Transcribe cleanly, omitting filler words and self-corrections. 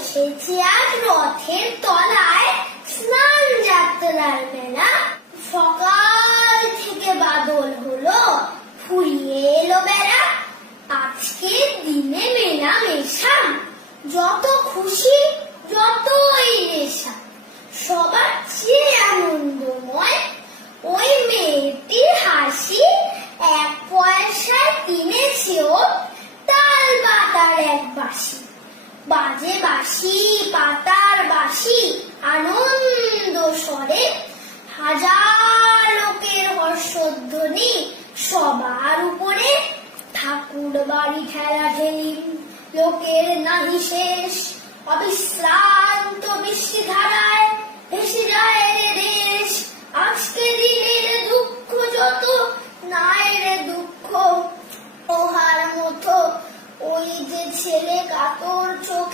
বসেছে আজ রথের তলায় স্নান যাত্রার মেলা। সকাল থেকে বাদল হলো, ফুরিয়ে এলো বেলা। আজকের দিনে মেলা মেশা, যত খুশি যতই নেশা। সবার চেয়ে আনন্দময় ওই মেয়েটির হাসি। 1 পয়সায় কিনেছে ও তাল পাতার এক বাঁশি। বাজে বাঁশি পাতার বাঁশি আনন্দ স্বরে। হাজার লোকের হর্ষধ্বনি সবার উপরে। ঠাকুর বাড়ি ঠেলাঠেলি, লোকের নাহি শেষ। অবিশ্রান্ত বৃষ্টি ধারায় ভেসে যায় রে দেশ। আজকে দিনের দুঃখ যত নাই রে দুঃখ ওহার মতো। ওই যে ছেলে কাতর চোখ